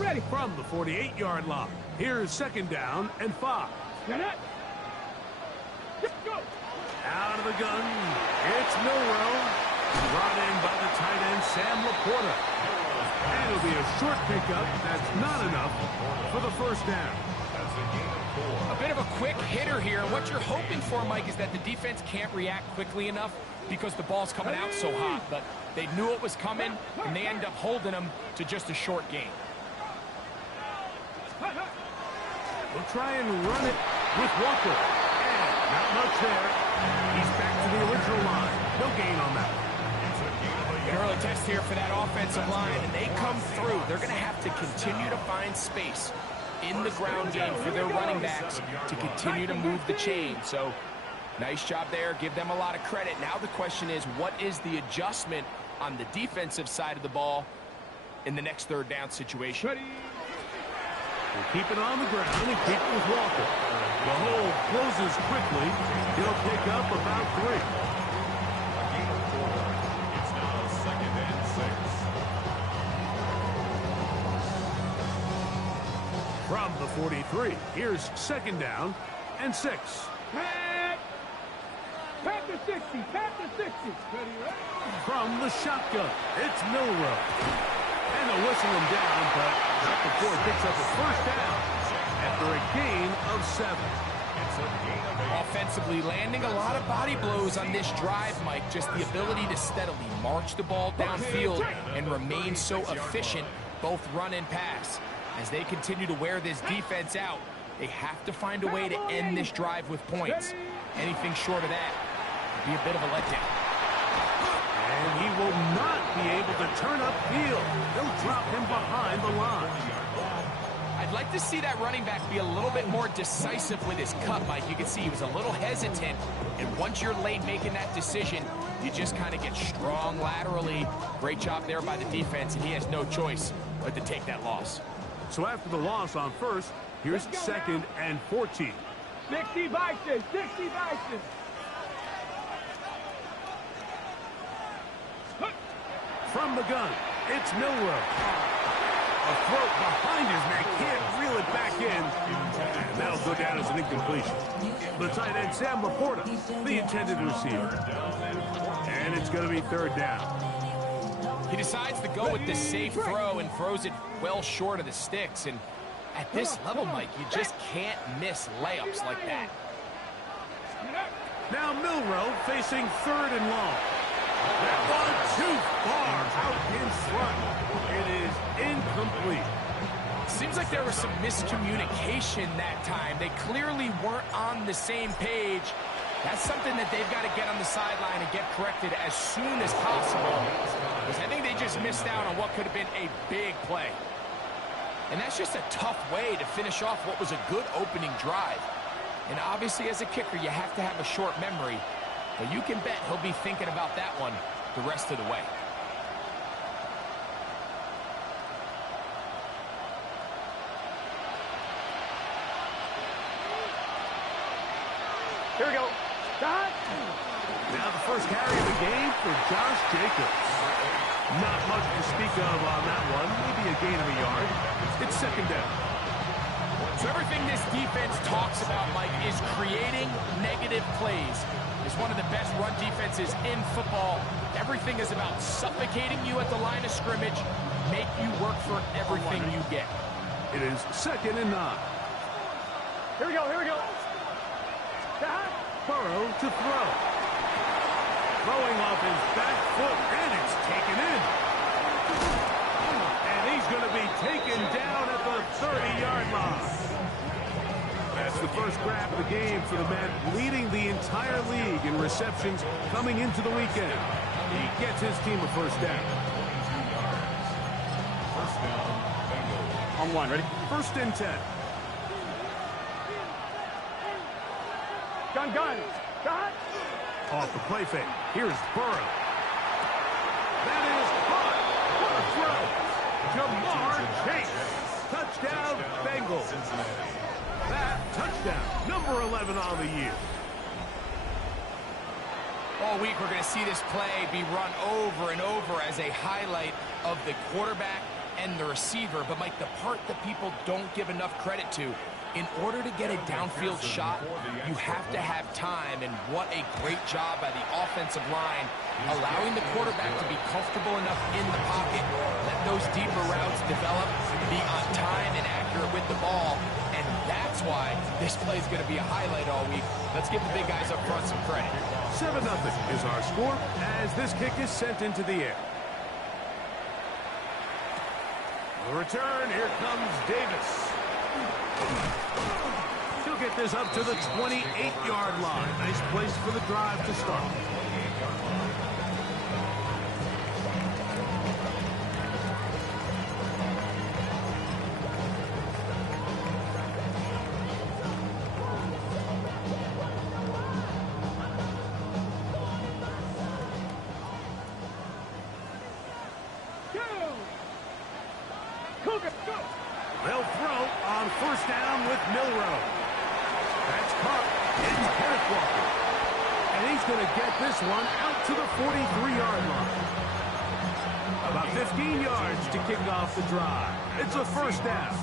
ready. From the 48-yard line, here's second down and 5. Get it. Let's go. Out of the gun, it's Milroe. Brought in by the tight end, Sam Laporta. And it'll be a short pickup. That's not enough for the first down. A bit of a quick hitter here. What you're hoping for, Mike, is that the defense can't react quickly enough because the ball's coming out so hot. But they knew it was coming, and they end up holding them to just a short gain. We'll try and run it with Walker. And not much there. He's back to the original line. No gain on that one. An early test here for that offensive line, and they come through. They're going to have to continue to find space in the ground game for their running backs to continue to move the chain. So, nice job there. Give them a lot of credit. Now the question is, what is the adjustment on the defensive side of the ball in the next third down situation? We'll keep it on the ground and keep it with Walker. The hole closes quickly. He'll pick up about 3. It's now 2nd and 6. From the 43, here's second down and 6. Pat the 60. Pat the 60. From the shotgun, it's Milroe. And they'll whistle him down, but not before it picks up a first down after a gain of 7. Offensively, landing a lot of body blows on this drive, Mike. Just the ability to steadily march the ball downfield and remain so efficient, both run and pass. As they continue to wear this defense out, they have to find a way to end this drive with points. Anything short of that would be a bit of a letdown. And he will not be able to turn upfield. They'll drop him behind the line. I'd like to see that running back be a little bit more decisive with his cut, Mike. You can see he was a little hesitant, and once you're late making that decision, you just kind of get strong laterally. Great job there by the defense, and he has no choice but to take that loss. So after the loss on first, here's second and 14. 60 Vikings. 60 Vikings. From the gun, it's Milroe. A throat behind his neck, can't reel it back in. And that'll go down as an incompletion. The tight end, Sam Laporta, the intended receiver. And it's going to be third down. He decides to go with the safe throw and throws it well short of the sticks. And at this level, Mike, you just can't miss layups like that. Now Milroe facing third and long. That one too far out in front. It is incomplete. Seems like there was some miscommunication that time. They clearly weren't on the same page. That's something that they've got to get on the sideline and get corrected as soon as possible. Because I think they just missed out on what could have been a big play. And that's just a tough way to finish off what was a good opening drive. And obviously as a kicker, you have to have a short memory. But you can bet he'll be thinking about that one the rest of the way. Here we go. Dot. Now the first carry of the game for Josh Jacobs. Not much to speak of on that one. Maybe a gain of a yard. It's second down. So everything this defense talks about, Mike, is creating negative plays. It's one of the best run defenses in football. Everything is about suffocating you at the line of scrimmage, make you work for everything you get. It is second and 9. Here we go. Here we go. Dot. Burrow to throw. Throwing off his back foot, and it's taken in. And he's going to be taken down at the 30-yard line. That's the first grab of the game for the man leading the entire league in receptions coming into the weekend. He gets his team a first down. On one, ready? First and 10. Gun. Dot. Off the play fake. Here's Burrow. That is caught. What a throw. Jamar Chase. Touchdown, Bengals. That touchdown, number 11 on the year. All week we're going to see this play be run over and over as a highlight of the quarterback and the receiver. But, Mike, the part that people don't give enough credit to, in order to get a downfield shot, you have to have time, and what a great job by the offensive line, allowing the quarterback to be comfortable enough in the pocket, let those deeper routes develop, be on time and accurate with the ball, and that's why this play is going to be a highlight all week. Let's give the big guys up front some credit. 7-0 is our score as this kick is sent into the air. The return, here comes Davis. He'll get this up to the 28-yard line. Nice place for the drive to start. They'll throw on first down with Milroe. That's caught. It's Kenneth Walker. And he's going to get this one out to the 43-yard line. About 15 yards to kick off the drive. It's a first down.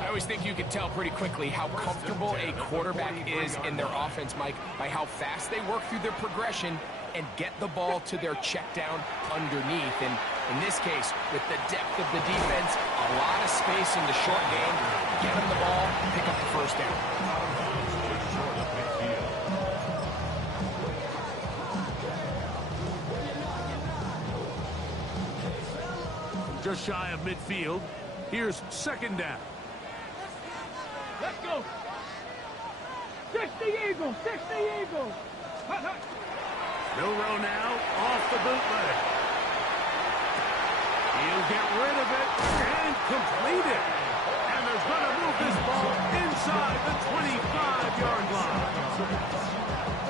I always think you can tell pretty quickly how comfortable a quarterback is in their offense, Mike, by how fast they work through their progression and get the ball to their check down underneath. And in this case, with the depth of the defense, a lot of space in the short game, get them the ball, pick up the first down. Just shy of midfield. Here's second down. Let's go. 60 Eagles, 60 Eagles. Milroe now off the bootleg. He'll get rid of it and complete it. And they're going to move this ball inside the 25-yard line.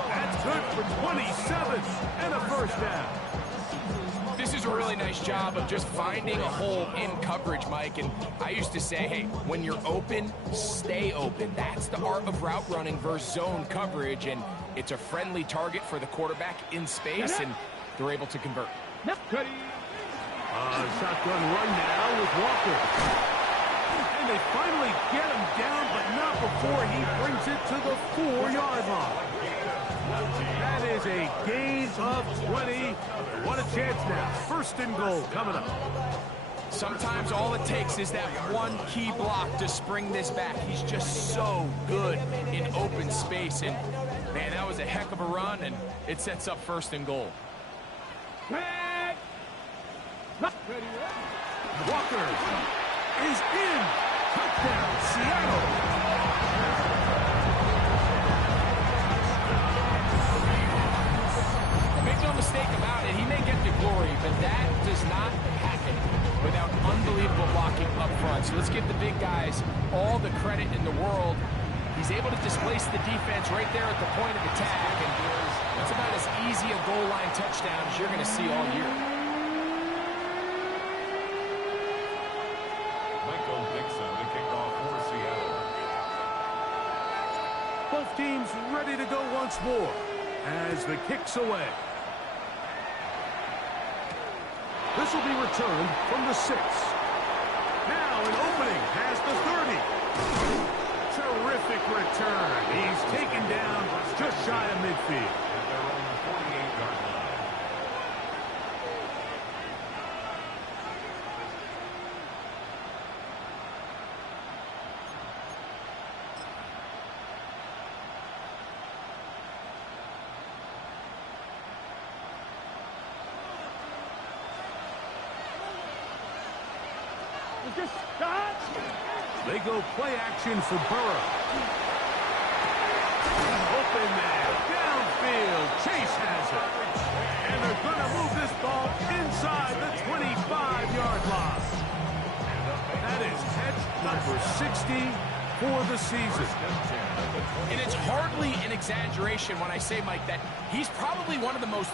That's good for 27 and a first down. This is a really nice job of just finding a hole in coverage, Mike. And I used to say, hey, when you're open, stay open. That's the art of route running versus zone coverage. And it's a friendly target for the quarterback in space, and they're able to convert. Shotgun run now with Walker. And they finally get him down, but not before he brings it to the 4-yard line. That is a gain of 20. What a chance now. First and goal coming up. Sometimes all it takes is that one key block to spring this back. He's just so good in open space. And, man, that was a heck of a run, and it sets up first and goal. Walker is in. Touchdown, Seattle. Make no mistake about it, he may get the glory, but that does not happen without unbelievable blocking up front. So let's give the big guys all the credit in the world. He's able to displace the defense right there at the point of attack, and that's about as easy a goal line touchdown as you're going to see all year. Michael Dixon, the kickoff for Seattle. Both teams ready to go once more as the kick's away. This will be returned from the 6. Now an opening has the 30. Terrific return. He's taken down just shy of midfield. They're on the 48-yard line. They go play action for Burrow. Open there, downfield. Chase has it. And they're going to move this ball inside the 25-yard line. That is catch number 60 for the season. And it's hardly an exaggeration when I say, Mike, that he's probably one of the most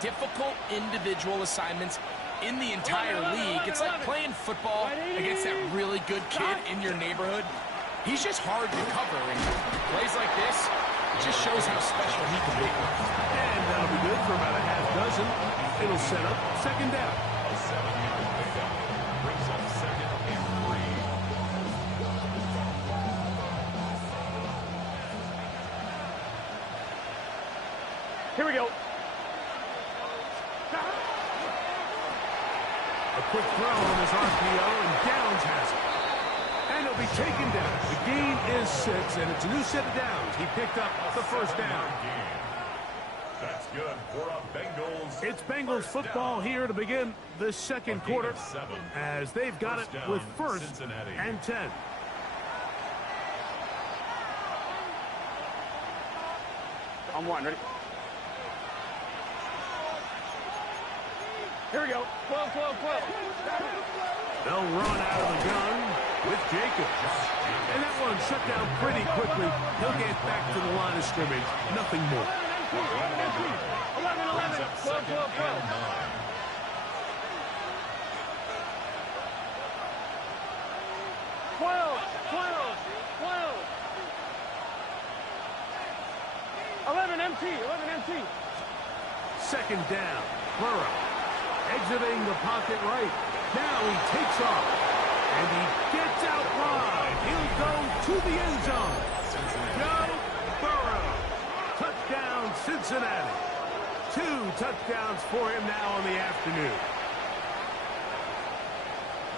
difficult individual assignments in the entire league. It's like playing football against that really good kid in your neighborhood. He's just hard to cover, and plays like this, it just shows how special he can be. And that'll be good for about a half dozen. It'll set up second down. A 7-yard pickup brings Here we go. A quick throw on his RPO, and Downs has it. And he'll be taken down. The gain is 6, and it's a new set of downs. He picked up the first down. That's good for a Bengals. It's Bengals football here to begin the second quarter, as they've got it with first and 10. On one, ready? Here we go. 12, 12, 12. They'll run out of the gun with Jacobs. And that one shut down pretty quickly. He'll get back to the line of scrimmage. Nothing more. 11, 11, 12, 12, 12. 12, 12, 12. 11 MT, 11 MT. Second down. Burrow exiting the pocket right. Now he takes off. And he gets out wide. He'll go to the end zone. Joe Burrow. Touchdown, Cincinnati. 2 touchdowns for him now in the afternoon.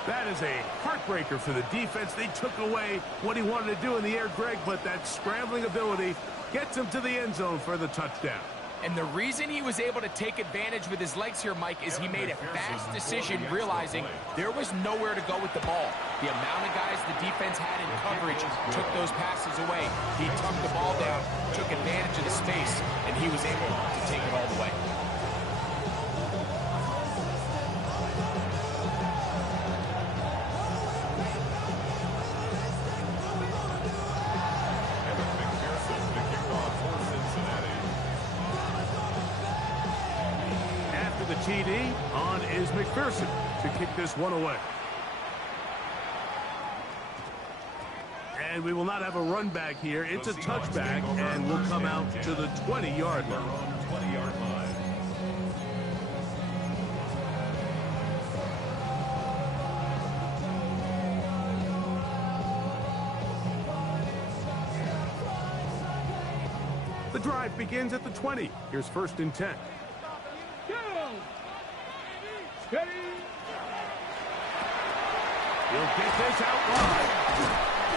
That is a heartbreaker for the defense. They took away what he wanted to do in the air, Greg, but that scrambling ability gets him to the end zone for the touchdown. And the reason he was able to take advantage with his legs here, Mike, is he made a fast decision realizing there was nowhere to go with the ball. The amount of guys the defense had in coverage took those passes away. He tucked the ball down, took advantage of the space, and he was able to take it all the way. TD on is McPherson to kick this one away. And we will not have a run back here. It's a touchback, and we'll come out to the 20-yard line. 20-yard line. The drive begins at the 20. Here's first and 10. He'll get this out wide.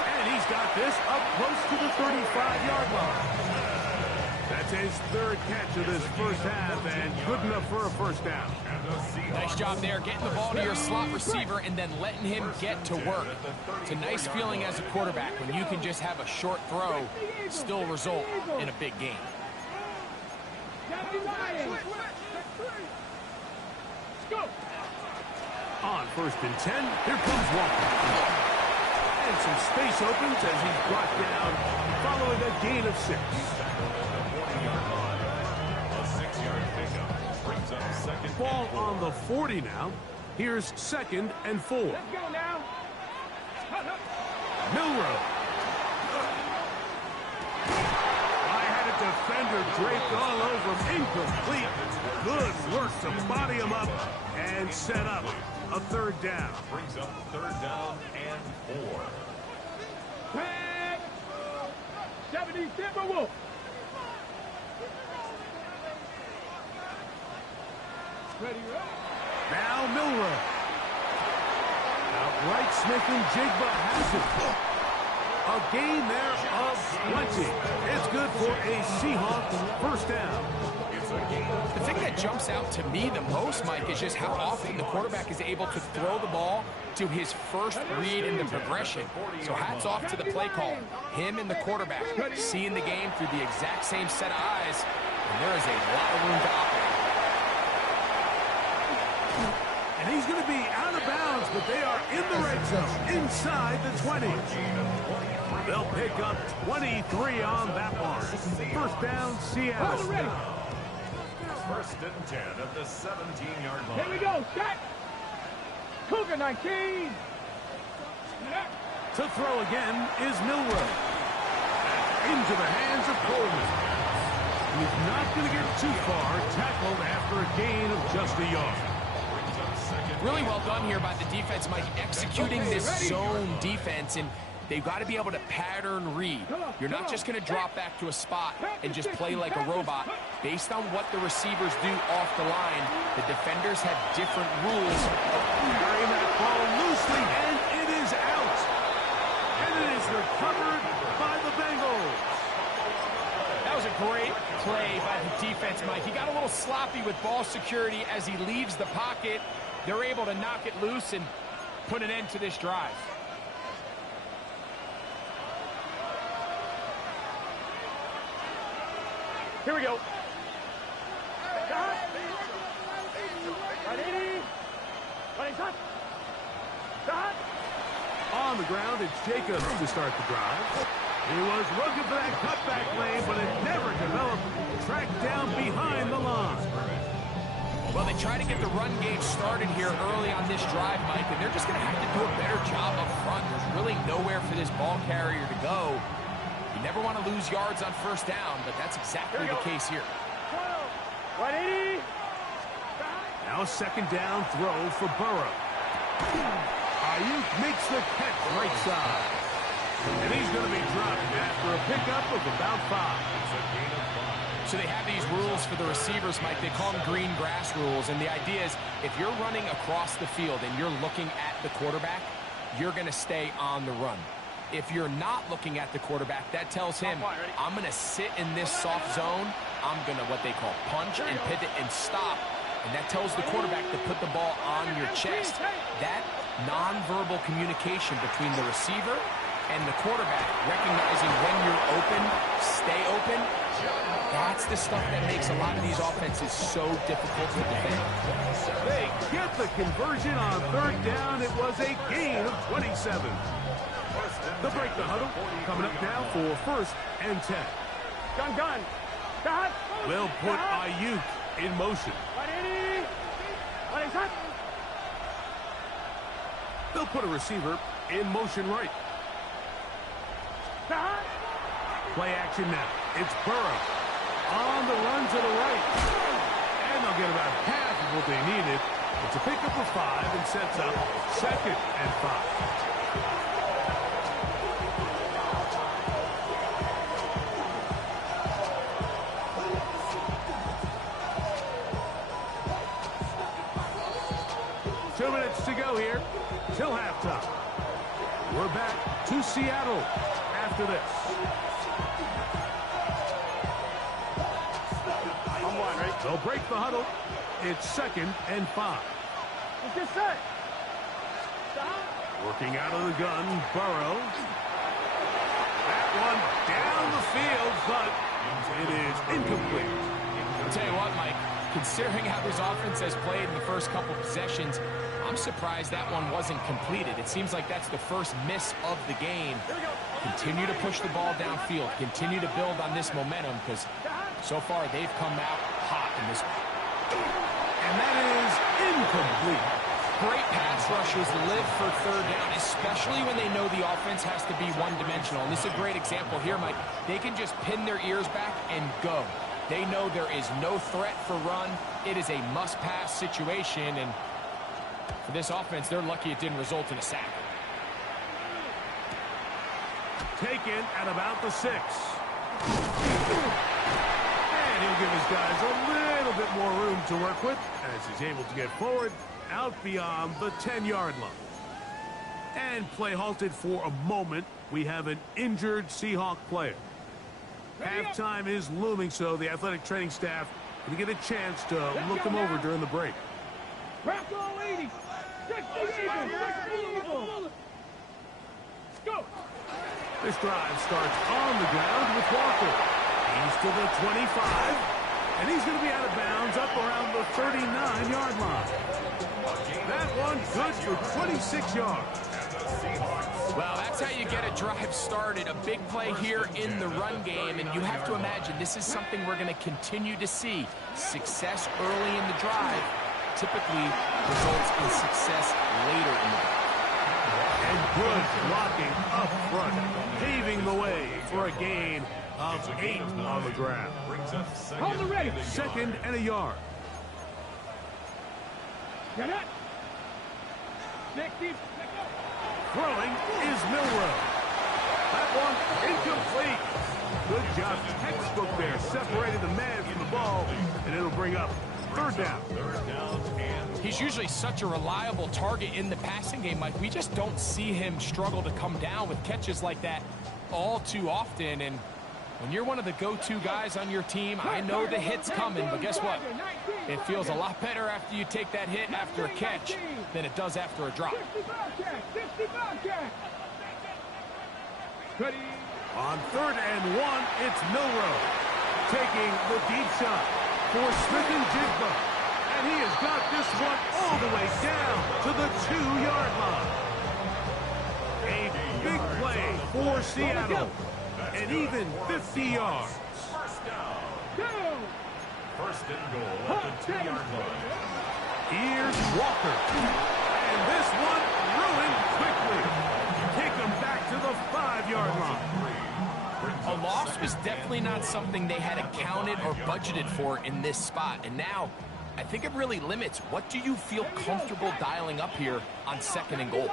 And he's got this up close to the 35-yard line. That's his third catch of this first half, and good enough for a first down. Nice job there, getting the ball to your slot receiver and then letting him get to work. It's a nice feeling as a quarterback when you can just have a short throw, still result in a big game. Go! On first and 10, here comes Walker. And some space opens as he's brought down following a gain of 6. Ball on the 40 now. Here's second and 4. Let's go now. Milroe. I had a defender draped all over him. Incomplete. Good work to body him up and set up a third down. Brings up third down and 4. Pack. 70 Timberwolves. Ready, Now Milroe. Outright Smith and Jigba has it. A gain there of 20. It's good for a Seahawks first down. The thing that jumps out to me the most, Mike, is just how often the quarterback is able to throw the ball to his first read in the progression. So hats off to the play call. Him and the quarterback seeing the game through the exact same set of eyes, and there is a lot of room to operate. And he's going to be out of bounds, but they are in the red zone, inside the 20. They'll pick up 23 on that one. First down, Seattle. First and 10 at the 17-yard line. Here we go, set. Cougar 19. To throw again is Milroe. Into the hands of Coleman. He's not going to get too far, tackled after a gain of just a yard. Really well done here by the defense, Mike, executing this zone defense. And They've got to be able to pattern read. You're not just going to drop back to a spot and just play like a robot. Based on what the receivers do off the line, the defenders have different rules. Carrying that ball loosely, and it is out. And it is recovered by the Bengals. That was a great play by the defense, Mike. He got a little sloppy with ball security as he leaves the pocket. They're able to knock it loose and put an end to this drive. Here we go. Cut. Right, 80. Right, shot. Cut. On the ground, it's Jacobs to start the drive. He was looking for that cutback lane, but it never developed. Tracked down behind the line. Well, they try to get the run game started here early on this drive, Mike, and they're just going to have to do a better job up front. There's really nowhere for this ball carrier to go. You never want to lose yards on first down, but that's exactly the case here. Right, 80. Now second down throw for Burrow. Ayuk makes the catch right side. And he's going to be dropped after a pickup of about 5. So they have these rules for the receivers, Mike. They call them green grass rules. And the idea is if you're running across the field and you're looking at the quarterback, you're going to stay on the run. If you're not looking at the quarterback, that tells him, I'm going to sit in this soft zone. I'm going to what they call punch and pivot and stop. And that tells the quarterback to put the ball on your chest. That nonverbal communication between the receiver and the quarterback, recognizing when you're open, stay open, that's the stuff that makes a lot of these offenses so difficult to defend. They get the conversion on third down. It was a gain of 27. The break the huddle coming up now for 1st and 10. Gun. Cut. They'll put Ayuk in motion. Right, 80. Right, shot. They'll put a receiver in motion right. Cut. Play action now. It's Burrow on the run to the right. And they'll get about half of what they needed. It's a pickup of 5 and sets up 2nd and 5. To go here till halftime. We're back to Seattle after this. I'm one, right? They'll break the huddle. It's 2nd and 5. Let's get set. Working out of the gun, Burrow. That one down the field, but it is incomplete. I'll tell you what, Mike, considering how this offense has played in the first couple possessions, I'm surprised that one wasn't completed. It seems like that's the first miss of the game. Continue to push the ball downfield. Continue to build on this momentum because so far they've come out hot in this one. And that is incomplete. Great pass rushers live for third down, especially when they know the offense has to be one-dimensional. And this is a great example here, Mike. They can just pin their ears back and go. They know there is no threat for run. It is a must-pass situation, and for this offense, they're lucky it didn't result in a sack. Taken at about the 6. And he'll give his guys a little bit more room to work with as he's able to get forward out beyond the 10-yard line. And play halted for a moment. We have an injured Seahawk player. Halftime is looming, so the athletic training staff can get a chance to look him over during the break. Crack all 80. Go. This drive starts on the ground with Walker. He's to the 25, and he's going to be out of bounds up around the 39-yard line. That one good for 26 yards. Well, that's how you get a drive started. A big play here in the run game, and you have to imagine this is something we're going to continue to see. Success early in the drive typically results in success later in the drive. And good blocking up front, paving the way for a gain of 8 on the ground. Hold the ready. 2nd and a yard. Get it. 60. Throwing is Milrow. That one incomplete. Good job, textbook there, separating the man from the ball, and it'll bring up third down. He's usually such a reliable target in the passing game, Mike. We just don't see him struggle to come down with catches like that all too often. And when you're one of the go-to guys on your team, I know the hit's coming, but guess what? It feels a lot better after you take that hit after a catch than it does after a drop. On 3rd and 1, it's Milroe taking the deep shot for Smith-Njigba. And he has got this one all the way down to the 2-yard line. A big play for Seattle. And even 50 yards. First and goal at the 2-yard line. Here's Walker. And this one ruined quickly. Take him back to the 5-yard line. A loss was definitely not something they had accounted or budgeted for in this spot. And now, I think it really limits what do you feel comfortable dialing up here on 2nd and goal.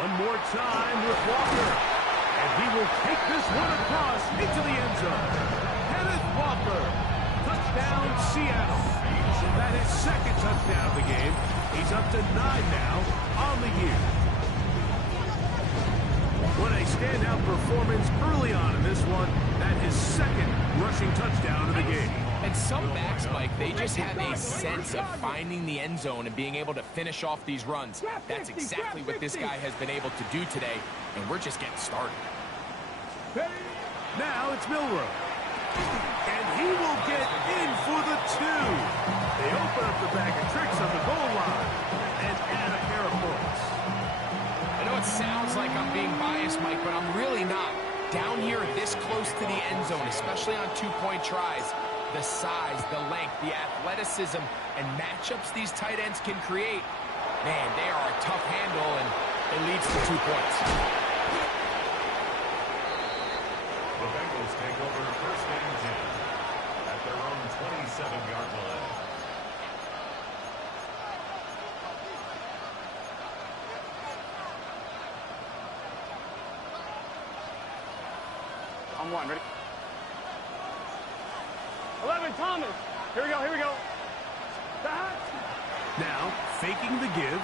One more time with Walker. And he will take this one across into the end zone. Kenneth Walker. Touchdown, Seattle. That is 2nd touchdown of the game. He's up to 9 now on the year. What a standout performance early on in this one. That is 2nd rushing touchdown of the game. And some backs, Mike, they just have a sense of finding the end zone and being able to finish off these runs. That's exactly what this guy has been able to do today, and we're just getting started. Now it's Milroe. And he will get in for the 2. They open up the bag of tricks on the goal line and add a pair of points. I know it sounds like I'm being biased, Mike, but I'm really not. Down here this close to the end zone, especially on 2-point tries, the size, the length, the athleticism, and matchups these tight ends can create, man, they are a tough handle, and it leads to 2 points. The Bengals take over 1st and 10 at their own 27-yard line. On 1, ready? 11, Thomas. Here we go, here we go. Now, faking the give.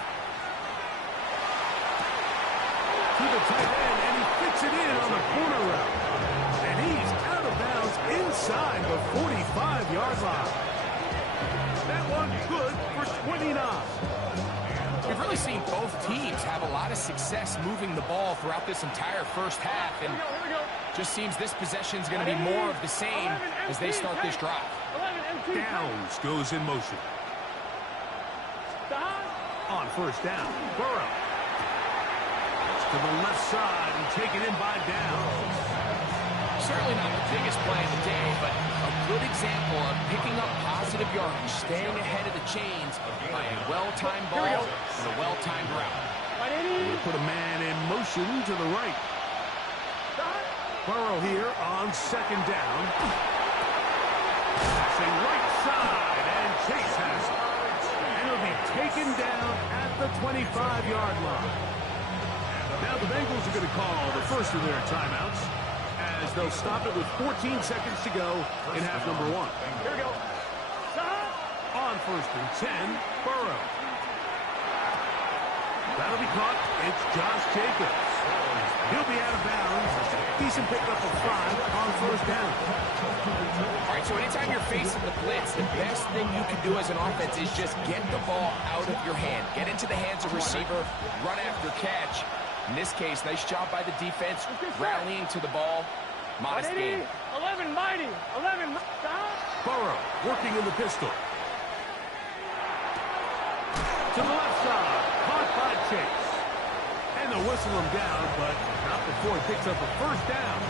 To the tight end, and he fits it in on the corner route. And he's out of bounds inside the 45-yard line. That one good for 29. We've really seen both teams have a lot of success moving the ball throughout this entire first half, and just seems this possession is going to be more of the same as they start this drive. Downs goes in motion. On 1st down, Burrow. To the left side and taken in by Downs. Certainly not the biggest play of the day, but a good example of picking up positive yardage, staying ahead of the chains by a well-timed ball and a well-timed route. We'll put a man in motion to the right. Burrow here on 2nd down. Passing right side, and Chase has it. And it'll be taken down at the 25-yard line. Now the Bengals are going to call the first of their timeouts, as they'll stop it with 14 seconds to go in half number 1. Here we go. On 1st and 10, Burrow. That'll be caught. It's Josh Jacobs. He'll be out of bounds. Decent pickup of 5 on 1st down. All right, so anytime you're facing the blitz, the best thing you can do as an offense is just get the ball out of your hand. Get into the hands of receiver, run after catch. In this case, nice job by the defense, rallying to the ball. Modest gain. 11, mighty. 11, Burrow working in the pistol. To the left side, caught by Chase. And they'll whistle him down, but not before he picks up a 1st down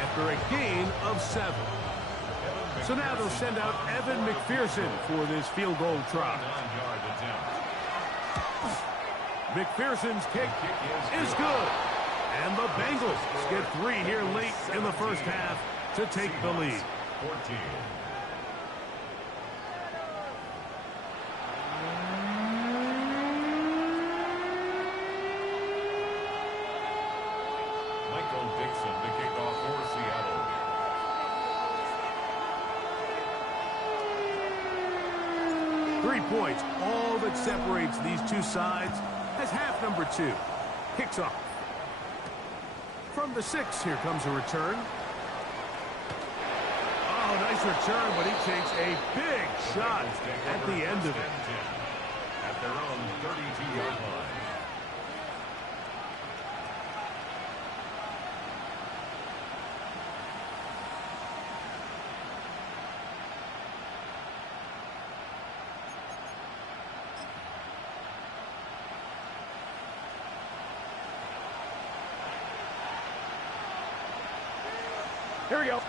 after a gain of 7. So now they'll send out Evan McPherson for this field goal try. McPherson's kick is good. And the Bengals get 3 here late in the first half to take the lead. 14. Michael Dixon to kick off for Seattle. Points, all that separates these two sides, as half number 2 kicks off. From the 6, here comes a return. Oh, nice return, but he takes a big shot at the end of it. At their own 32-yard line. Here we go.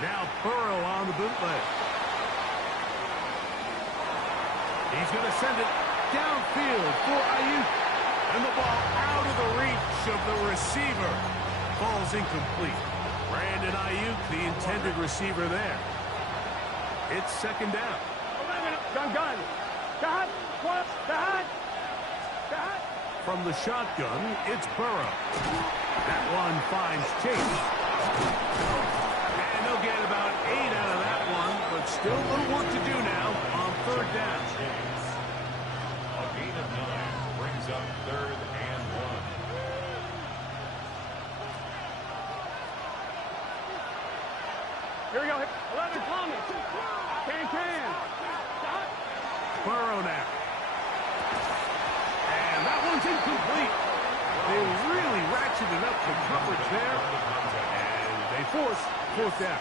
Now Burrow on the bootleg. He's going to send it downfield for Ayuk. And the ball out of the reach of the receiver. Ball's incomplete. Brandon Ayuk, the intended receiver there. It's second down. Gun. From the shotgun, it's Burrow. That one finds Chase. And they'll get about 8 out of that one, but still a little work to do now on third down. A gain of 9 brings up 3rd and 1. Here we go. 11 Thomas. Can. Burrow now. And that one's incomplete. They really ratcheted up the coverage there. And they force fourth down.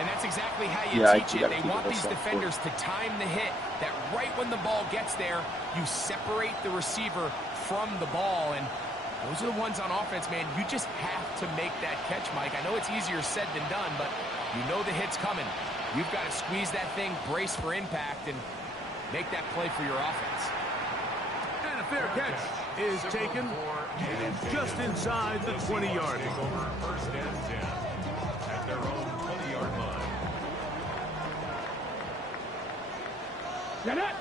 And that's exactly how you teach it. They want these defenders to time the hit, that right when the ball gets there, you separate the receiver from the ball. And those are the ones on offense, man. You just have to make that catch, Mike. I know it's easier said than done, but you know the hit's coming. You've got to squeeze that thing, brace for impact, and make that play for your offense. And a fair catch is taken just inside the 20-yard line. First and 10 at their own 20-yard line. Get it.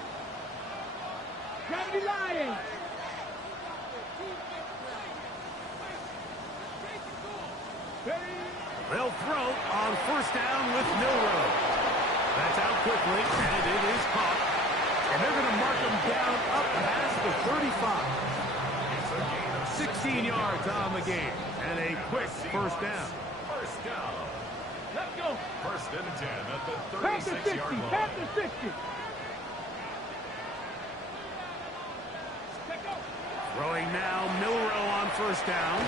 Gravity Lions. They'll throw on first down with Milroe. That's out quickly, and it is caught. And they're going to mark him down up past the 35. 16 yards on the game, and a quick first down. First down. Let's go. First and 10 at the Past the 60. 36-yard line. Past the 60. Let's go. Throwing now, Milroe on first down.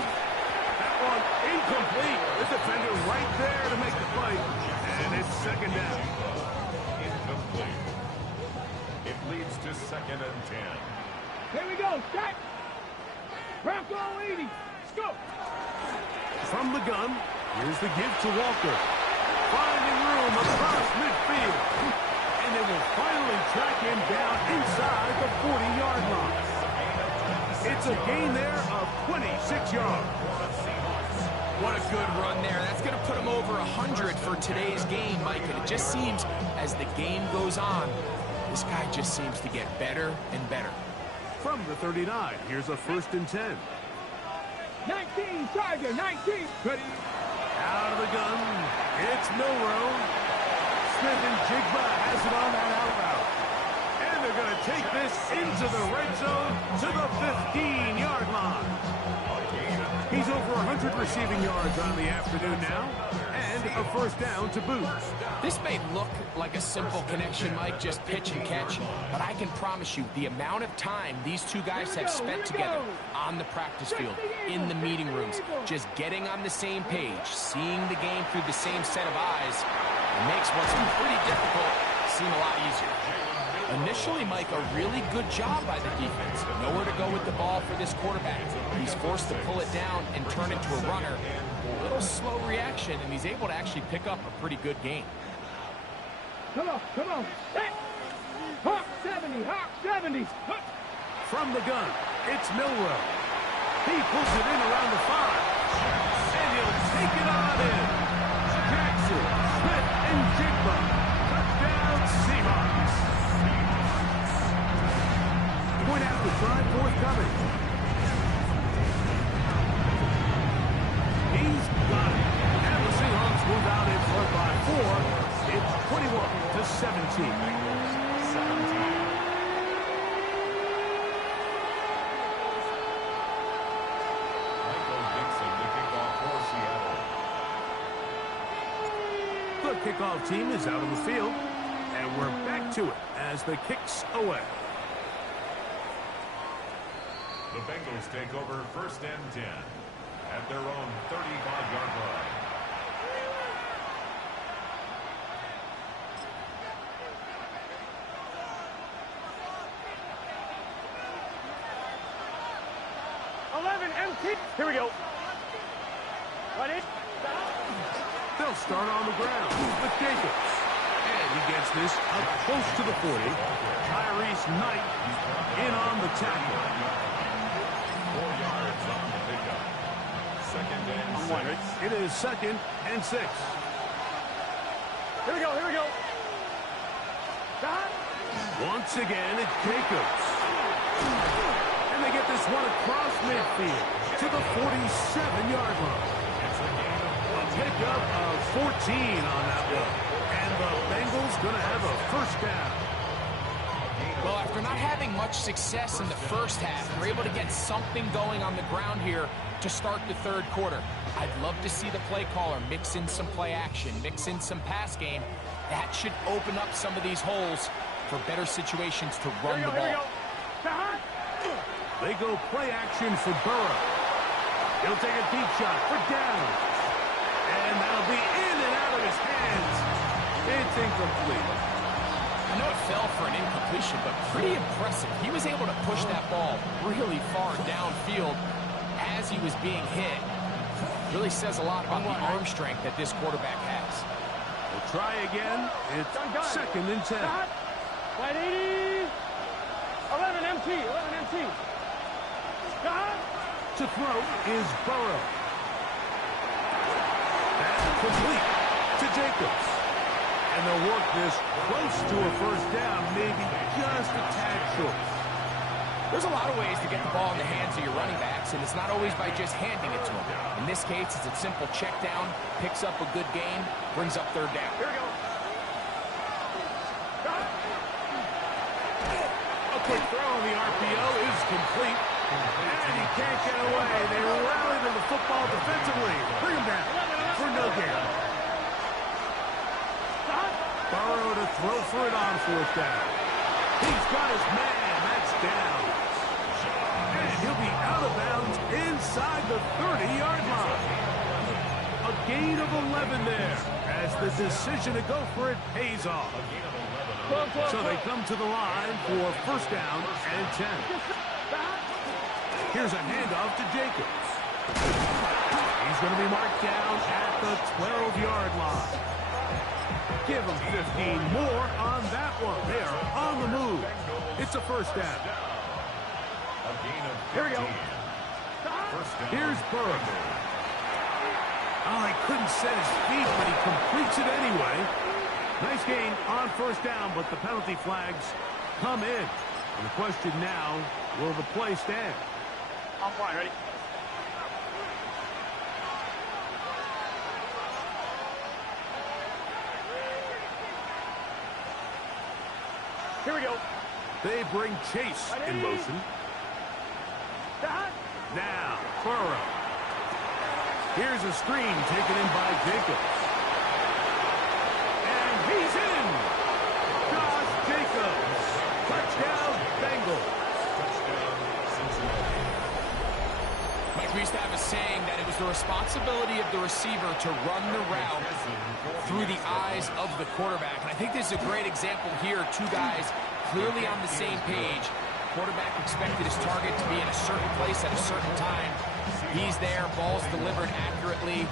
That one incomplete. The defender right there to make the play, and it's second down. Incomplete. It leads to second and 10. Here we go. Jack. Bronco 80. Let's go. From the gun, here's the give to Walker. Finding room across midfield. And they will finally track him down inside the 40-yard line. It's a gain there of 26 yards. What a good run there. That's going to put him over 100 for today's game, Mike. And it just seems as the game goes on, this guy just seems to get better and better. From the 39, here's a first and 10. 19, Tiger, 19. Ready. Out of the gun, it's Milroe. Smith and Jigba has it on that out route. And they're going to take this into the red zone to the 15-yard line. He's over 100 receiving yards on the afternoon now, and a first down to boot. This may look like a simple connection, Mike, just pitch and catch, but I can promise you the amount of time these two guys have spent together on the practice field, in the meeting rooms, just getting on the same page, seeing the game through the same set of eyes, makes what's pretty difficult seem a lot easier. Initially, Mike, a really good job by the defense. Nowhere to go with the ball for this quarterback. He's forced to pull it down and turn it to a runner. A little slow reaction, and he's able to actually pick up a pretty good game. Come on. Hey. Hawk 70, Hawk 70. From the gun, it's Milroe. He pulls it in around the 5. And he'll take it on in. Jackson, Smith, and Jigba. Touchdown, Seahawks. Point after try, forthcoming. 17. Bengals 17. Michael Dixon, the kickoff for Seattle. The kickoff team is out on the field, and we're back to it as the kick's away. The Bengals take over 1st and 10 at their own 35-yard line. Empty. Here we go. Ready? They'll start on the ground with Jacobs. And he gets this up close to the 40. Tyrese Knight in on the tackle. 4 yards on the pickup. 2nd and 6. It is 2nd and 6. Here we go. Here we go. Stop. Once again, it's Jacobs. And they get this one across midfield to the 47-yard line. A pickup of 14 on that one. And the Bengals going to have a 1st down. Well, after not having much success in the first half, they're able to get something going on the ground here to start the 3rd quarter. I'd love to see the play caller mix in some play action, mix in some pass game. That should open up some of these holes for better situations to run the ball. Here we go. They go play action for Burrow. He'll take a deep shot for down. And that'll be in and out of his hands. It's incomplete. I know it fell for an incompletion, but pretty impressive. He was able to push that ball really far downfield as he was being hit. Really says a lot about the arm strength that this quarterback has. We'll try again. It's 2nd and 10. Wide 80. 11 MT. 11 MT. To throw is Burrow. That's complete to Jacobs. And they'll work this close to a 1st down, maybe just a tad short. There's a lot of ways to get the ball in the hands of your running backs, and it's not always by just handing it to them. In this case, it's a simple check down, picks up a good gain, brings up 3rd down. Here we go. A quick throw on the RPO is complete. And he can't get away. They rally to the football defensively. Bring him down for no gain. Burrow to throw for it on 4th down. He's got his man. That's down. And he'll be out of bounds inside the 30-yard line. A gain of 11 there as the decision to go for it pays off. So they come to the line for 1st down and 10. Here's a handoff to Jacobs. He's going to be marked down at the 12-yard line. Give them 15 more on that one. They are on the move. It's a 1st down. Here we go. Here's Burrow. Oh, he couldn't set his feet, but he completes it anyway. Nice gain on 1st down, but the penalty flags come in. And the question now, will the play stand? I'm fine. Ready? Here we go. They bring Chase in motion. Now, Burrow. Here's a screen taken in by Jacobs. And he's in! Josh Jacobs. Touchdown, Bengals. Touchdown, Cincinnati. Mike, we used to have a saying that it was the responsibility of the receiver to run the route through the eyes of the quarterback. And I think this is a great example here. 2 guys clearly on the same page. Quarterback expected his target to be in a certain place at a certain time. He's there, ball's delivered accurately.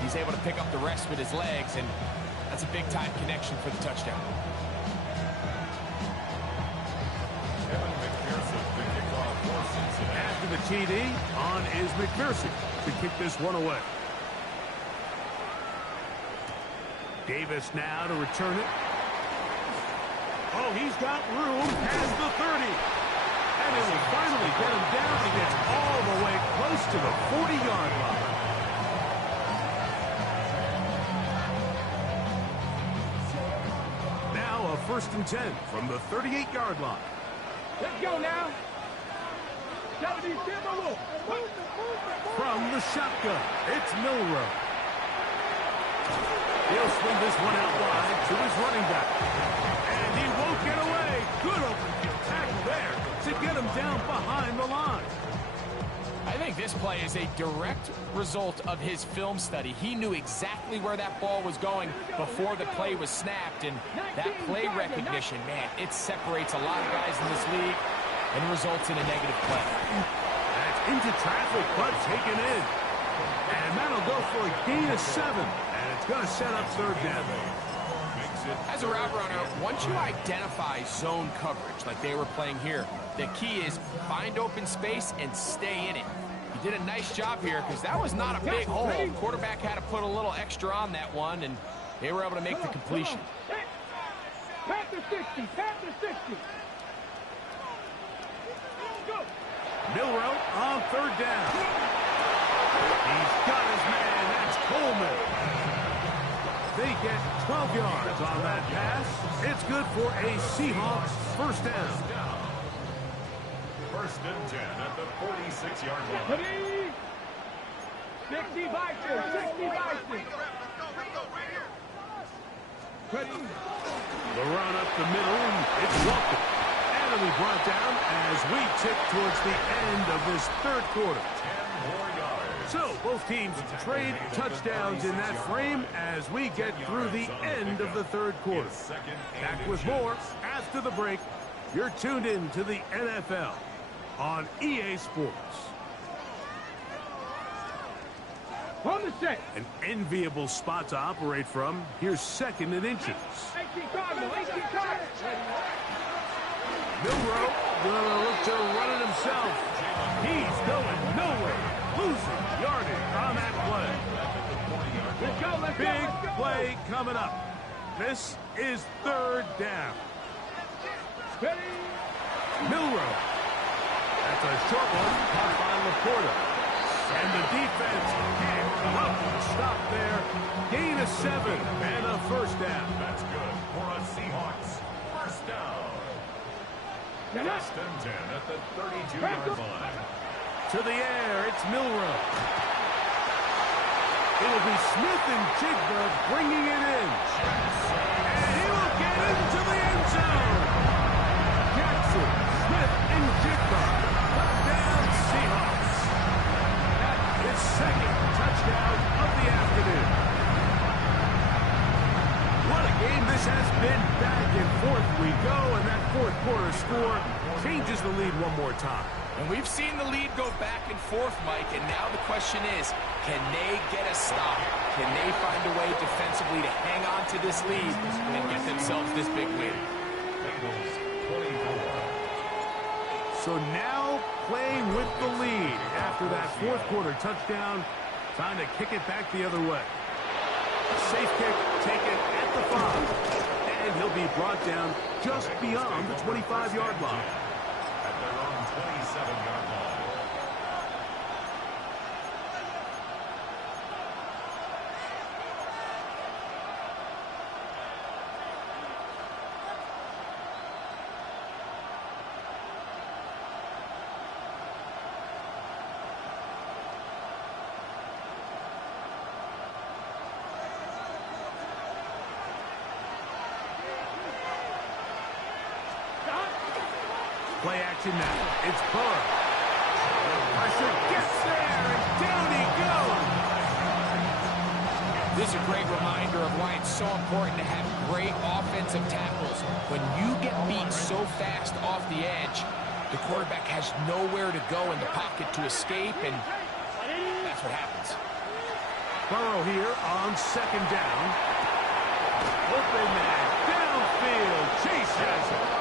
He's able to pick up the rest with his legs, and that's a big-time connection for the touchdown. Evan McPherson, the kickoff for Cincinnati. After the TD, on is McPherson to kick this one away. Davis now to return it. Oh, he's got room past the 30. And it will finally get him down to get all the way close to the 40-yard line. Now a first and 10 from the 38-yard line. Let's go now. From the shotgun, it's Milroe. He'll swing this one out wide to his running back. And he won't get away. Good open field tackle there to get him down behind the line. I think this play is a direct result of his film study. He knew exactly where that ball was going before the play was snapped, and that play recognition, man, it separates a lot of guys in this league and results in a negative play. That's into traffic, but taken in. And that'll go for a gain of 7, and it's going to set up third down. As a route runner, once you identify zone coverage like they were playing here, the key is find open space and stay in it. He did a nice job here because that was not a big hole. Quarterback had to put a little extra on that one, and they were able to make the completion. Past the 60, past the 60. Go. Milroe on third down. He's got his man. That's Coleman. They get 12 yards on that pass. It's good for a Seahawks first down. First and 10 at the 46-yard line. 60 Vikings, 60 Vikings. The run up the middle, it's Walker. And it'll be brought down as we tick towards the end of this third quarter. 10 more yards. So, both teams trade touchdowns in that frame as we get through the end of the third quarter. Back with more after the break. You're tuned in to the NFL on EA Sports. On the set. An enviable spot to operate from. Here's second and inches. 18 Cardinal, 18 Cardinal. Milroe gonna look to run it himself. He's going nowhere. Losing yardage on that play. Let's go, let's go, Big let's go. play coming up. This is third down. Ready? Milroe. That's a short one caught by Laporta. And the defense can't come up with a stop there. Gain of 7 and a first down. That's good for a Seahawks first down. First and 10 at the 32-yard line. To the air, it's Milroe. It'll be Smith and Jigba bringing it in. And he will get into the end zone. Jackson, Smith, and Jigba. Touchdown, Seahawks. That is second touchdown of the afternoon. What a game this has been. Back and forth we go, and that fourth quarter score changes the lead one more time. And we've seen the lead go back and forth, Mike, and now the question is, can they get a stop? Can they find a way defensively to hang on to this lead and get themselves this big win? Bengals 24. So now playing with the lead after that fourth quarter touchdown. Time to kick it back the other way. Safe kick taken at the 5. And he'll be brought down just beyond the 25-yard line. At their own 27-yard line. Play action now. It's Burr. The pressure gets there, and down he goes. This is a great reminder of why it's so important to have great offensive tackles. When you get beat so fast off the edge, the quarterback has nowhere to go in the pocket to escape, and that's what happens. Burrow here on second down. Open man downfield. Chase has it.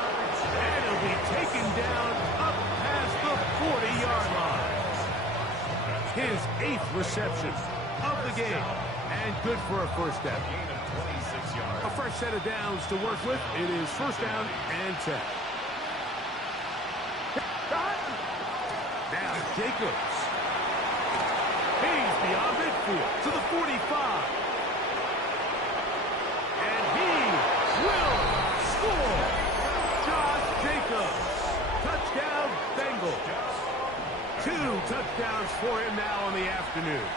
And he'll be taken down up past the 40-yard line. His 8th reception of the game. And good for a first down. Gain of 26 yards. A fresh set of downs to work with. It is first down and 10. Now Jacobs. He's beyond midfield to the 45. And he will score. Josh Jacobs. Touchdown, Bengals. 2 touchdowns for him now in the afternoon.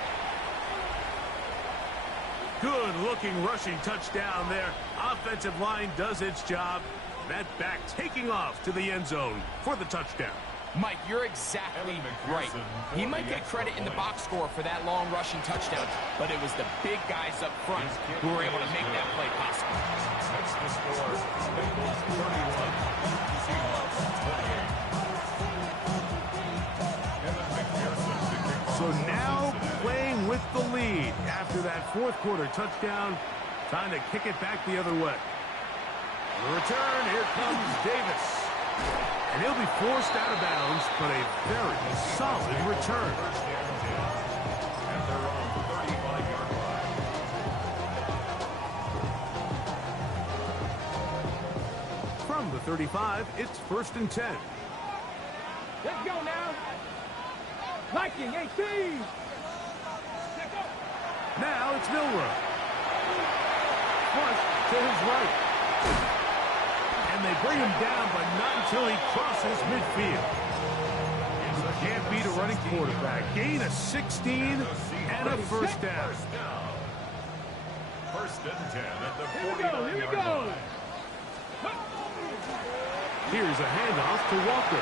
Good-looking rushing touchdown there. Offensive line does its job. That back taking off to the end zone for the touchdown. Mike, you're exactly right. He might get credit in the box score for that long rushing touchdown, but it was the big guys up front who were able to make that play possible. That's the score. Bengals 31. Seahawks 28. So now playing with the lead after that fourth quarter touchdown. Time to kick it back the other way. The return, here comes Davis. And he'll be forced out of bounds, but a very solid return. At their own 35-yard line. From the 35, it's 1st and 10. Let's go now. Viking 18. Now it's Milroe. Flush to his right. And they bring him down, but not until he crosses midfield. Can't beat a running quarterback. Gain of 16 and a first down. 1st and 10 at the Here we go. 49-yard line. Here's a handoff to Walker.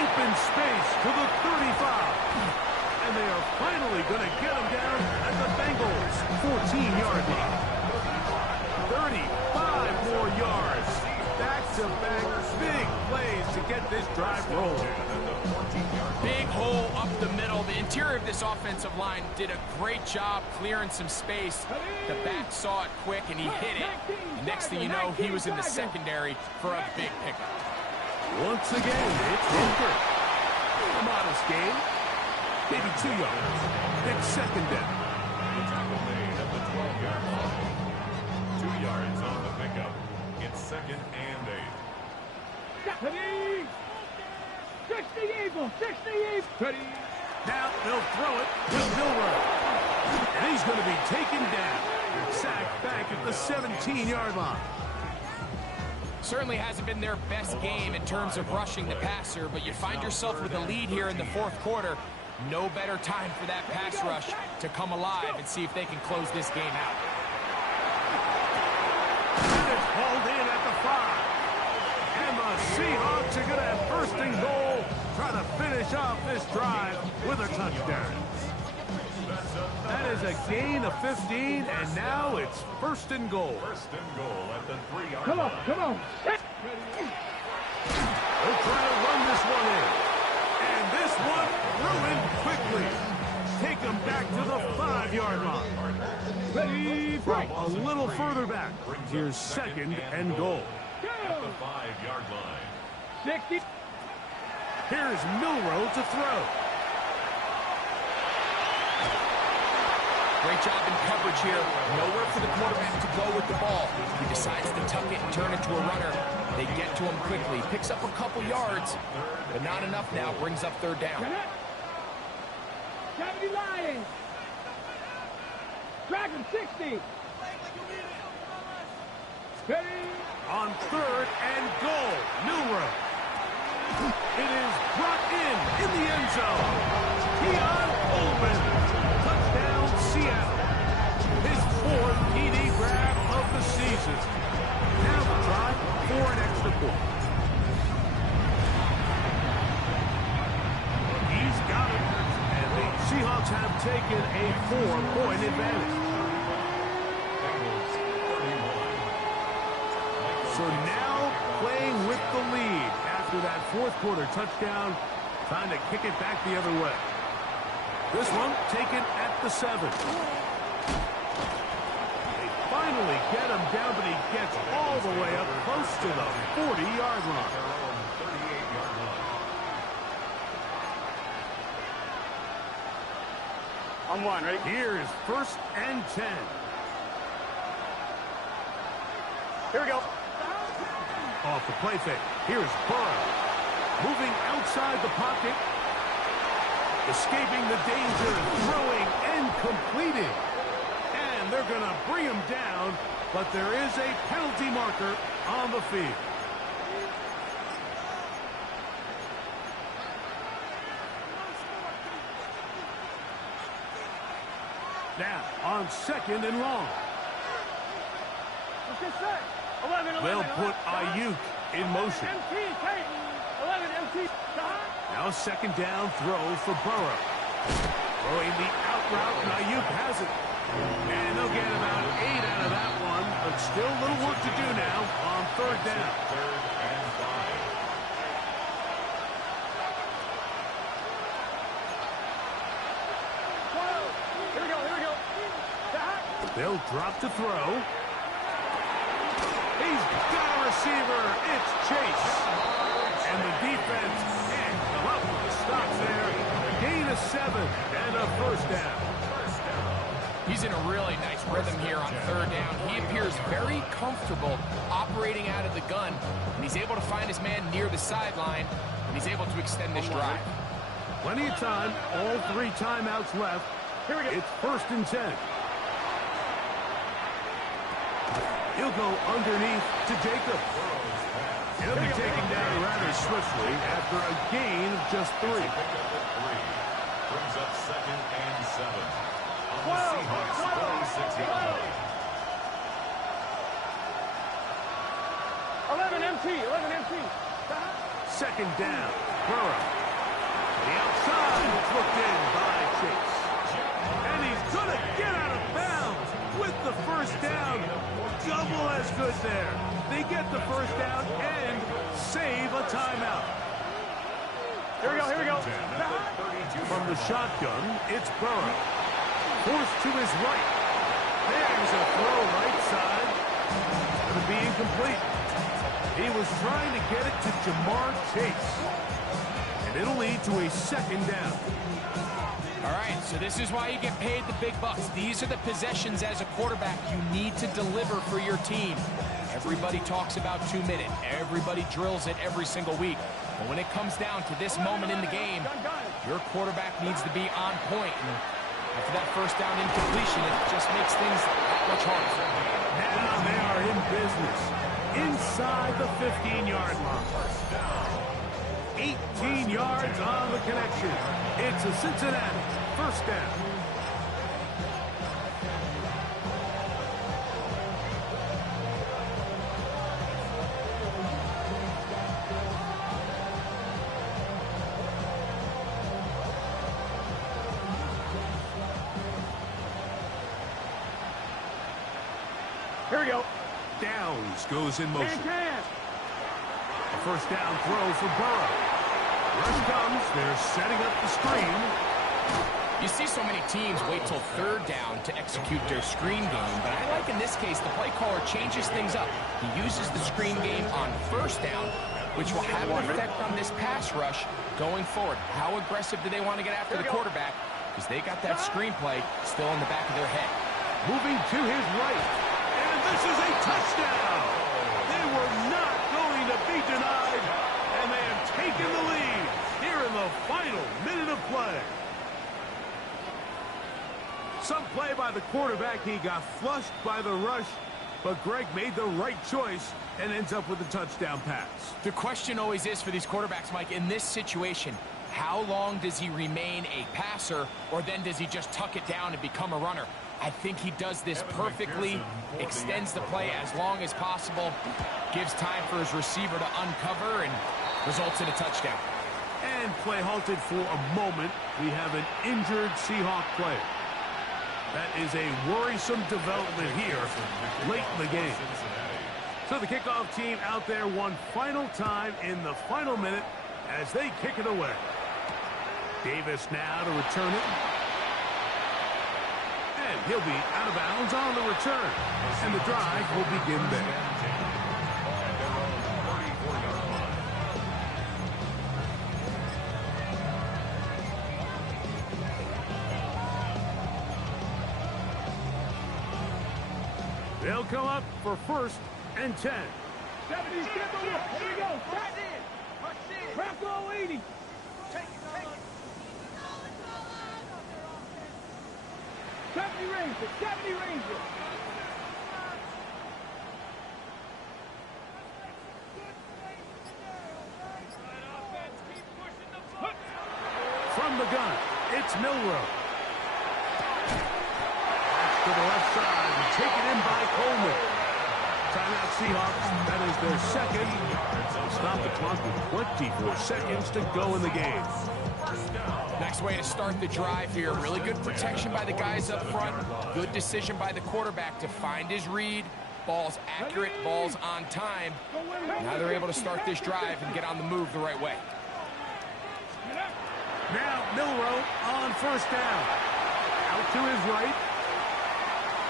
Open space to the 35. And they are finally going to get him down at the Bengals' 14-yard line. 35 more yards. Back-to-back big plays to get this drive rolling. Big hole up the middle. The interior of this offensive line did a great job clearing some space. The back saw it quick, and he hit it. And next thing you know, he was in the secondary for a big pickup. Once again, it's Walker. A modest gain. Maybe 2 yards. Next second down. The tackle made at the 12-yard line. 2 yards on the pickup. It's 2nd and 8. 60 Eagles, 60 Eagles. Now they'll throw it with Milroe. And he's going to be taken down. Sacked back at the 17-yard line. Certainly hasn't been their best game in terms of rushing the passer, but you find yourself with a lead here in the fourth quarter. No better time for that pass rush to come alive and see if they can close this game out. And it's hauled in at the 5. And the Seahawks are going to have 1st and goal. Try to finish off this drive with a touchdown. That is a gain of 15, and now it's 1st and goal. 1st and goal at the 3-yard Come on, line. come on. They'll try to run this one in. And this one ruined quickly. Take them back to the 5-yard line. Ready, From a little further back, here's 2nd and goal. At the 5-yard line. 60. Here's Milroe to throw. Great job in coverage here. Nowhere for the quarterback to go with the ball. He decides to tuck it and turn it to a runner. They get to him quickly. Picks up a couple yards, but not enough now. Brings up 3rd down. 70 Lions. Dragon 60. Ready. On 3rd and goal, Milroe. It is brought in the end zone. Keon Coleman. Touchdown, Seattle. His 4th TD grab of the season. Now the try for an extra point. He's got it. And the Seahawks have taken a 4-point advantage. So now playing with the lead after that fourth quarter touchdown. Time to kick it back the other way. This one taken at the 7. They finally get him down, but he gets all the way up close to the 40-yard line. On 1, ready? Here's 1st and 10. Here we go. Off the play fake. Here's Burrow. Moving outside the pocket. Escaping the danger, throwing and completing. And they're going to bring him down but there is a penalty marker on the field. Now, on 2nd and long. They'll put Ayuk in motion. Now 2nd down throw for Burrow. Throwing the out route, and Ayuk has it. And they'll get about 8 out of that one, but still a little work to do now on 3rd down. 3rd and 5. They'll drop to throw. He's got a receiver. It's Chase. And the defense can't come up with the stop there. Gain of 7 and a 1st down. He's in a really nice rhythm here on 3rd down. He appears very comfortable operating out of the gun, and he's able to find his man near the sideline, and he's able to extend this drive. Plenty of time. All 3 timeouts left. It's 1st and 10. He'll go underneath to Jacob. He'll be taken down rather swiftly after a gain of just 3. Brings up 2nd and 7. On the Seahawks 46-yard line. 11 MT. 2nd down. Burrow. To the outside. It's looked in by Chase. And he's going to get out of bounds with the 1st down. Double as good there. They get the 1st down and save a timeout. Here we go. From the shotgun, it's Burrow. Forced to his right. There's a throw right side. Going to be incomplete. He was trying to get it to Jamar Chase. And it'll lead to a 2nd down. All right, so this is why you get paid the big bucks. These are the possessions as a quarterback you need to deliver for your team. Everybody talks about 2-minute. Everybody drills it every single week. But when it comes down to this moment in the game, your quarterback needs to be on point. And after that 1st down incompletion, it just makes things that much harder. Now they are in business. Inside the 15-yard line. 18 yards on the connection. It's a Cincinnati 1st down. Here we go. Downs goes in motion. Can. A 1st down throw for Burrow. Rush comes. They're setting up the screen. You see so many teams wait till 3rd down to execute their screen game, but I like in this case the play caller changes things up. He uses the screen game on 1st down, which will have an effect on this pass rush going forward. How aggressive do they want to get after the quarterback? Because they got that screenplay still in the back of their head. Moving to his right. And this is a touchdown. They were not going to be denied. And they have taken the lead here in the final minute of play. Some play by the quarterback. He got flushed by the rush, but Greg made the right choice and ends up with a touchdown pass. The question always is for these quarterbacks, Mike, in this situation, how long does he remain a passer, or then does he just tuck it down and become a runner? I think he does this perfectly, extends the play as long as possible, gives time for his receiver to uncover, and results in a touchdown. And play halted for a moment. We have an injured Seahawk player. That is a worrisome development here late in the game. So the kickoff team out there one final time in the final minute as they kick it away. Davis now to return it. And he'll be out of bounds on the return. And the drive will begin there. They'll come up for 1st and 10. 70, here we go. Bronco 80. Take it. 70 Ranger. Milroe. That's to the left side and taken in by Coleman. Timeout Seahawks. That is their second. They'll stop the clock with 24 seconds to go in the game. Next way to start the drive here. Really good protection by the guys up front. Good decision by the quarterback to find his read. Ball's accurate, ball's on time. Now they're able to start this drive and get on the move the right way. Now Milroe on first down. Out to his right.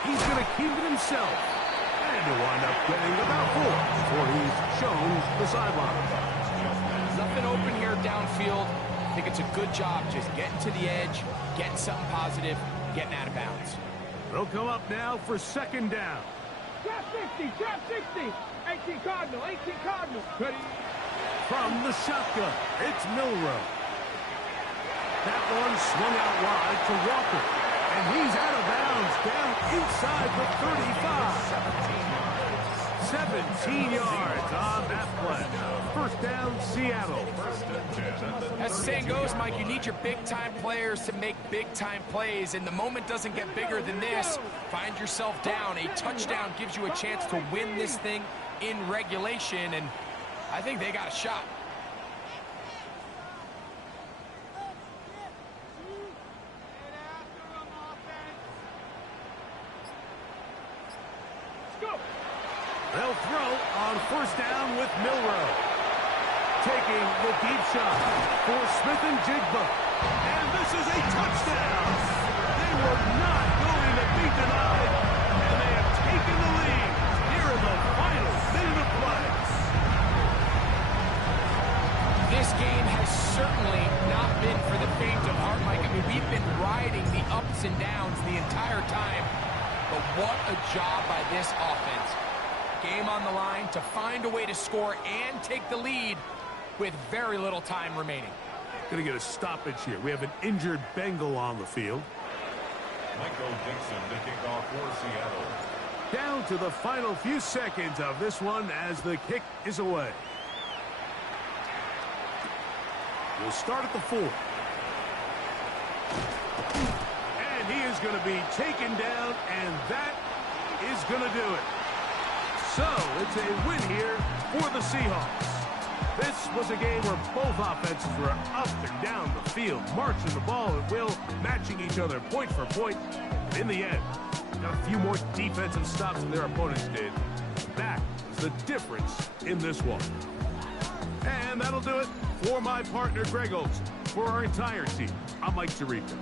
He's going to keep it himself. And he'll wind up getting about 4 before he's shown the sideline. Nothing open here downfield. I think it's a good job just getting to the edge, getting something positive, getting out of bounds. They'll come up now for second down. Trap 60, trap 60. 18 Cardinal, 18 Cardinal. Ready. From the shotgun, it's Milroe. That one swung out wide to Walker. And he's out of bounds down inside the 35. 17 yards on that play. First down, Seattle. As the saying goes, Mike, you need your big-time players to make big-time plays, and the moment doesn't get bigger than this. Find yourself down. A touchdown gives you a chance to win this thing in regulation, and I think they got a shot. They'll throw on first down with Milroe. Taking the deep shot for Smith-Njigba. And this is a touchdown. They were not going to be denied. And they have taken the lead here in the final minute of play. This game has certainly not been for the faint of heart, Mike. I mean, we've been riding the ups and downs the entire time. But what a job by this offense. Game on the line to find a way to score and take the lead with very little time remaining. Going to get a stoppage here. We have an injured Bengal on the field. Michael Dixon to kick off for Seattle. Down to the final few seconds of this one as the kick is away. We'll start at the 4. And he is going to be taken down, and that is going to do it. So, it's a win here for the Seahawks. This was a game where both offenses were up and down the field, marching the ball at will, matching each other point for point. In the end, got a few more defensive stops than their opponents did. That was the difference in this one. And that'll do it for my partner, Greg Olsen. For our entire team, I'm Mike Tirico.